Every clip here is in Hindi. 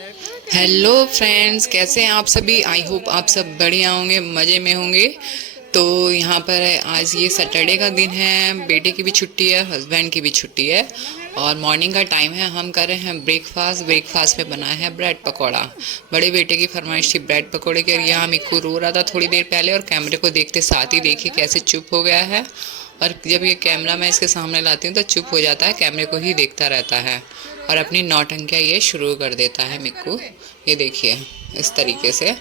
हेलो फ्रेंड्स, कैसे हैं आप सभी। आई होप आप सब बढ़िया होंगे, मज़े में होंगे। तो यहाँ पर है, आज ये सैटरडे का दिन है, बेटे की भी छुट्टी है, हस्बैंड की भी छुट्टी है और मॉर्निंग का टाइम है। हम कर रहे हैं ब्रेकफास्ट में बना है ब्रेड पकौड़ा। बड़े बेटे की फरमाइश थी ब्रेड पकौड़े की और यहाँ मिक्कू रो रहा था थोड़ी देर पहले और कैमरे को देखते साथ ही देखिए कैसे चुप हो गया है। और जब ये कैमरा मैं इसके सामने लाती हूँ तो चुप हो जाता है, कैमरे को ही देखता रहता है और अपनी नौटंकियाँ ये शुरू कर देता है मिक्कू। ये देखिए इस तरीके से।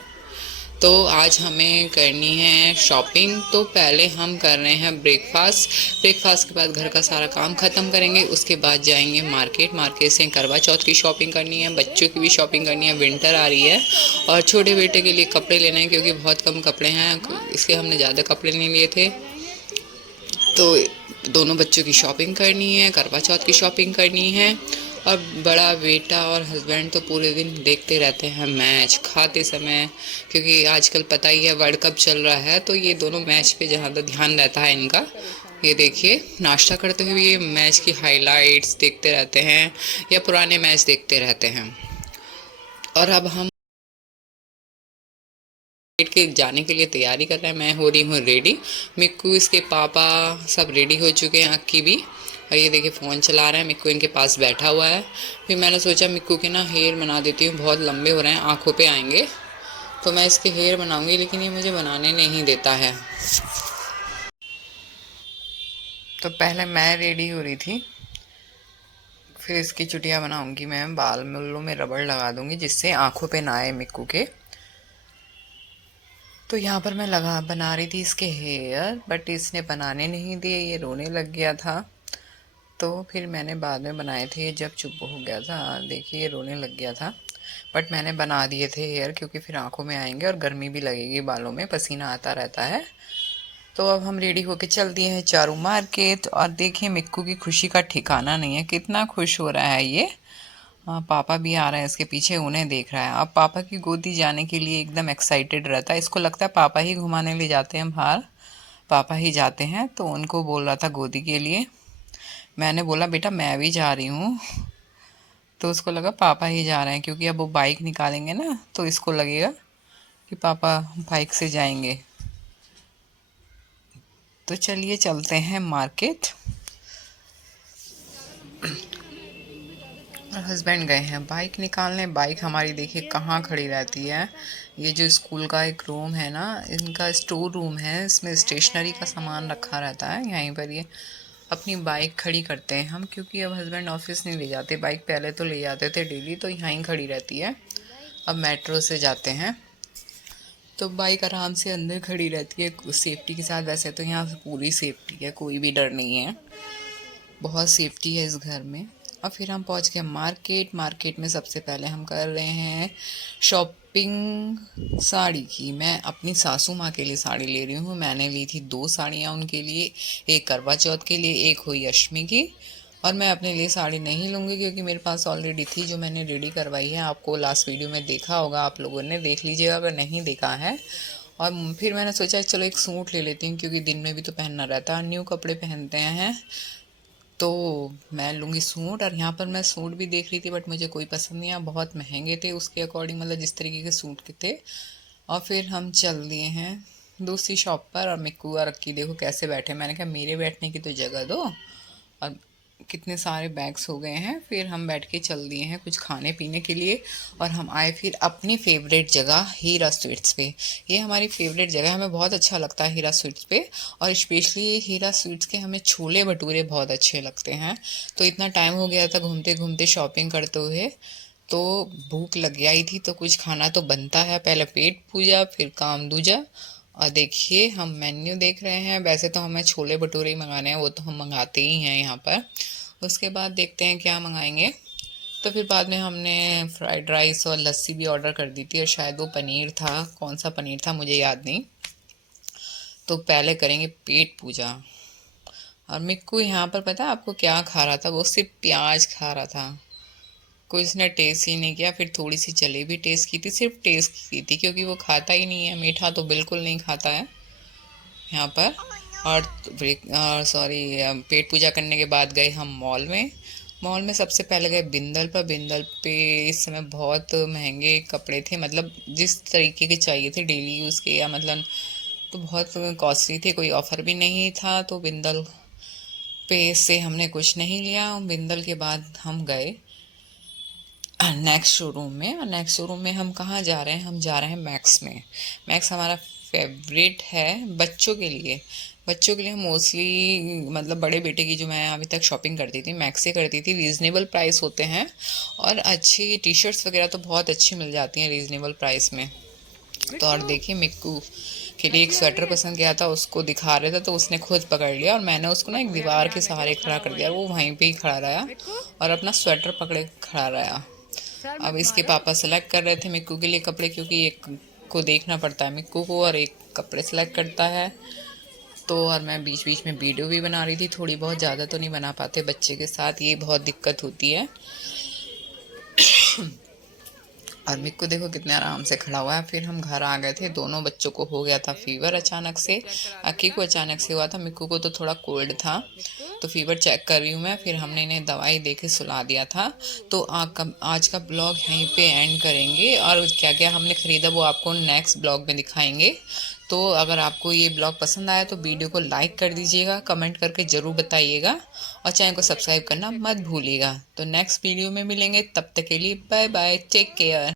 तो आज हमें करनी है शॉपिंग, तो पहले हम कर रहे हैं ब्रेकफास्ट के बाद घर का सारा काम ख़त्म करेंगे। उसके बाद जाएंगे मार्केट से करवा चौथ की शॉपिंग करनी है, बच्चों की भी शॉपिंग करनी है, विंटर आ रही है और छोटे बेटे के लिए कपड़े लेने हैं क्योंकि बहुत कम कपड़े हैं, इसलिए हमने ज़्यादा कपड़े नहीं लिए थे। तो दोनों बच्चों की शॉपिंग करनी है, करवा चौथ की शॉपिंग करनी है। और बड़ा बेटा और हस्बैंड तो पूरे दिन देखते रहते हैं मैच खाते समय, क्योंकि आजकल पता ही है वर्ल्ड कप चल रहा है, तो ये दोनों मैच पे ज़्यादा ध्यान रहता है इनका। ये देखिए नाश्ता करते हुए ये मैच की हाइलाइट्स देखते रहते हैं या पुराने मैच देखते रहते हैं। और अब हम के जाने के लिए तैयारी कर रहे हैं। मैं हो रही हूँ रेडी, मिक्कू इसके पापा सब रेडी हो चुके हैं, अक्की भी। और ये देखिए फ़ोन चला रहे हैं, मिक्कू इनके पास बैठा हुआ है। फिर मैंने सोचा मिक्कू के ना हेयर बना देती हूँ, बहुत लंबे हो रहे हैं, आँखों पे आएंगे। तो मैं इसके हेयर बनाऊँगी लेकिन ये मुझे बनाने नहीं देता है। तो पहले मैं रेडी हो रही थी, फिर इसकी चुटिया बनाऊँगी। मैं बाल मुल्लों में रबड़ लगा दूँगी जिससे आँखों पे ना आए मिक्कू के। तो यहाँ पर मैं लगा बना रही थी इसके हेयर, बट इसने बनाने नहीं दिए, ये रोने लग गया था। तो फिर मैंने बाद में बनाए थे जब चुप हो गया था। देखिए ये रोने लग गया था, बट मैंने बना दिए थे हेयर क्योंकि फिर आंखों में आएंगे और गर्मी भी लगेगी, बालों में पसीना आता रहता है। तो अब हम रेडी होके चल दिए हैं चारू मार्केट। और देखिए मिक्कू की खुशी का ठिकाना नहीं है, कितना खुश हो रहा है ये। पापा भी आ रहे हैं इसके पीछे, उन्हें देख रहा है। अब पापा की गोदी जाने के लिए एकदम एक्साइटेड रहता है, इसको लगता है पापा ही घुमाने ले जाते हैं बाहर, पापा ही जाते हैं। तो उनको बोल रहा था गोदी के लिए। मैंने बोला बेटा मैं भी जा रही हूँ, तो उसको लगा पापा ही जा रहे हैं क्योंकि अब वो बाइक निकालेंगे ना, तो इसको लगेगा कि पापा बाइक से जाएंगे। तो चलिए चलते हैं मार्केट। और हस्बैंड गए हैं बाइक निकालने। बाइक हमारी देखिए कहाँ खड़ी रहती है। ये जो स्कूल का एक रूम है ना, इनका स्टोर रूम है, इसमें स्टेशनरी का सामान रखा रहता है। यहीं पर ये अपनी बाइक खड़ी करते हैं हम, क्योंकि अब हस्बैंड ऑफिस नहीं ले जाते बाइक, पहले तो ले जाते थे डेली, तो यहीं खड़ी रहती है। अब मेट्रो से जाते हैं तो बाइक आराम से अंदर खड़ी रहती है सेफ्टी के साथ। वैसे तो यहाँ पूरी सेफ्टी है, कोई भी डर नहीं है, बहुत सेफ्टी है इस घर में। और फिर हम पहुँच गए मार्केट में सबसे पहले हम कर रहे हैं शॉपिंग साड़ी की। मैं अपनी सासू माँ के लिए साड़ी ले रही हूँ। मैंने ली थी 2 साड़ियाँ उनके लिए, एक करवा चौथ के लिए, एक हुई अष्टमी की। और मैं अपने लिए साड़ी नहीं लूँगी क्योंकि मेरे पास ऑलरेडी थी जो मैंने रेडी करवाई है। आपको लास्ट वीडियो में देखा होगा, आप लोगों ने देख लीजिएगा अगर नहीं देखा है। और फिर मैंने सोचा चलो एक सूट ले लेती हूँ क्योंकि दिन में भी तो पहनना रहता है, न्यू कपड़े पहनते हैं। तो मैं लूँगी सूट। और यहाँ पर मैं सूट भी देख रही थी बट मुझे कोई पसंद नहीं आया, बहुत महंगे थे उसके अकॉर्डिंग, मतलब जिस तरीके के सूट के थे। और फिर हम चल दिए हैं दूसरी शॉप पर। और मिक्कू और अक्की देखो कैसे बैठे, मैंने कहा मेरे बैठने की तो जगह दो। और कितने सारे बैग्स हो गए हैं। फिर हम बैठ के चल दिए हैं कुछ खाने पीने के लिए। और हम आए फिर अपनी फेवरेट जगह हीरा स्वीट्स पे। ये हमारी फेवरेट जगह है, हमें बहुत अच्छा लगता है हीरा स्वीट्स पे। और स्पेशली हीरा स्वीट्स के हमें छोले भटूरे बहुत अच्छे लगते हैं। तो इतना टाइम हो गया था घूमते घूमते शॉपिंग करते हुए, तो भूख लग गई थी, तो कुछ खाना तो बनता है, पहले पेट पूजा फिर काम दूजा। और देखिए हम मेन्यू देख रहे हैं, वैसे तो हमें छोले भटूरे ही मंगाने हैं, वो तो हम मंगाते ही हैं यहाँ पर। उसके बाद देखते हैं क्या मंगाएंगे। तो फिर बाद में हमने फ्राइड राइस और लस्सी भी ऑर्डर कर दी थी, और शायद वो पनीर था, कौन सा पनीर था मुझे याद नहीं। तो पहले करेंगे पेट पूजा। और मिक्कू यहाँ पर पता है आपको क्या खा रहा था, वो सिर्फ प्याज खा रहा था, कोई उसने टेस्ट ही नहीं किया। फिर थोड़ी सी जलेबी टेस्ट की थी, सिर्फ टेस्ट की थी, क्योंकि वो खाता ही नहीं है, मीठा तो बिल्कुल नहीं खाता है यहाँ पर। और ब्रेक और सॉरी पेट पूजा करने के बाद गए हम मॉल में। मॉल में सबसे पहले गए बिंदल पर। बिंदल पे इस समय बहुत महंगे कपड़े थे, मतलब जिस तरीके के चाहिए थे डेली यूज़ के, या मतलब तो बहुत कॉस्टली थे, कोई ऑफर भी नहीं था, तो बिंदल पे से हमने कुछ नहीं लिया। बिंदल के बाद हम गए नेक्स्ट शोरूम में, और नेक्स्ट शोरूम में हम कहाँ जा रहे हैं, हम जा रहे हैं मैक्स में। मैक्स हमारा फेवरेट है बच्चों के लिए। बच्चों के लिए मोस्टली मतलब बड़े बेटे की जो मैं अभी तक शॉपिंग करती थी मैक्स से करती थी। रीज़नेबल प्राइस होते हैं और अच्छी टी शर्ट्स वगैरह तो बहुत अच्छी मिल जाती हैं रीज़नेबल प्राइस में। तो और देखिए मिक्कू के लिए एक स्वेटर पसंद किया था, उसको दिखा रहे थे तो उसने खुद पकड़ लिया और मैंने उसको ना एक दीवार के सहारे खड़ा कर दिया, वो वहीं पे ही खड़ा रहा और अपना स्वेटर पकड़े खड़ा रहा। अब इसके पापा सेलेक्ट कर रहे थे मिक्कू के लिए कपड़े, क्योंकि एक को देखना पड़ता है मिक्कू को और एक कपड़े सेलेक्ट करता है। तो और मैं बीच बीच में वीडियो भी बना रही थी, थोड़ी बहुत, ज़्यादा तो नहीं बना पाते बच्चे के साथ, ये बहुत दिक्कत होती है। और मिक्कू देखो कितने आराम से खड़ा हुआ है। फिर हम घर आ गए थे, दोनों बच्चों को हो गया था फीवर अचानक से। अक्की को अचानक से हुआ था, मिक्कू को तो थोड़ा कोल्ड था। तो फीवर चेक कर रही हूँ मैं, फिर हमने इन्हें दवाई दे के सुला दिया था। तो आज का ब्लॉग यहीं पे एंड करेंगे, और क्या क्या हमने ख़रीदा वो आपको नेक्स्ट ब्लॉग में दिखाएंगे। तो अगर आपको ये ब्लॉग पसंद आया तो वीडियो को लाइक कर दीजिएगा, कमेंट करके ज़रूर बताइएगा, और चैनल को सब्सक्राइब करना मत भूलिएगा। तो नेक्स्ट वीडियो में मिलेंगे, तब तक के लिए बाय बाय, टेक केयर।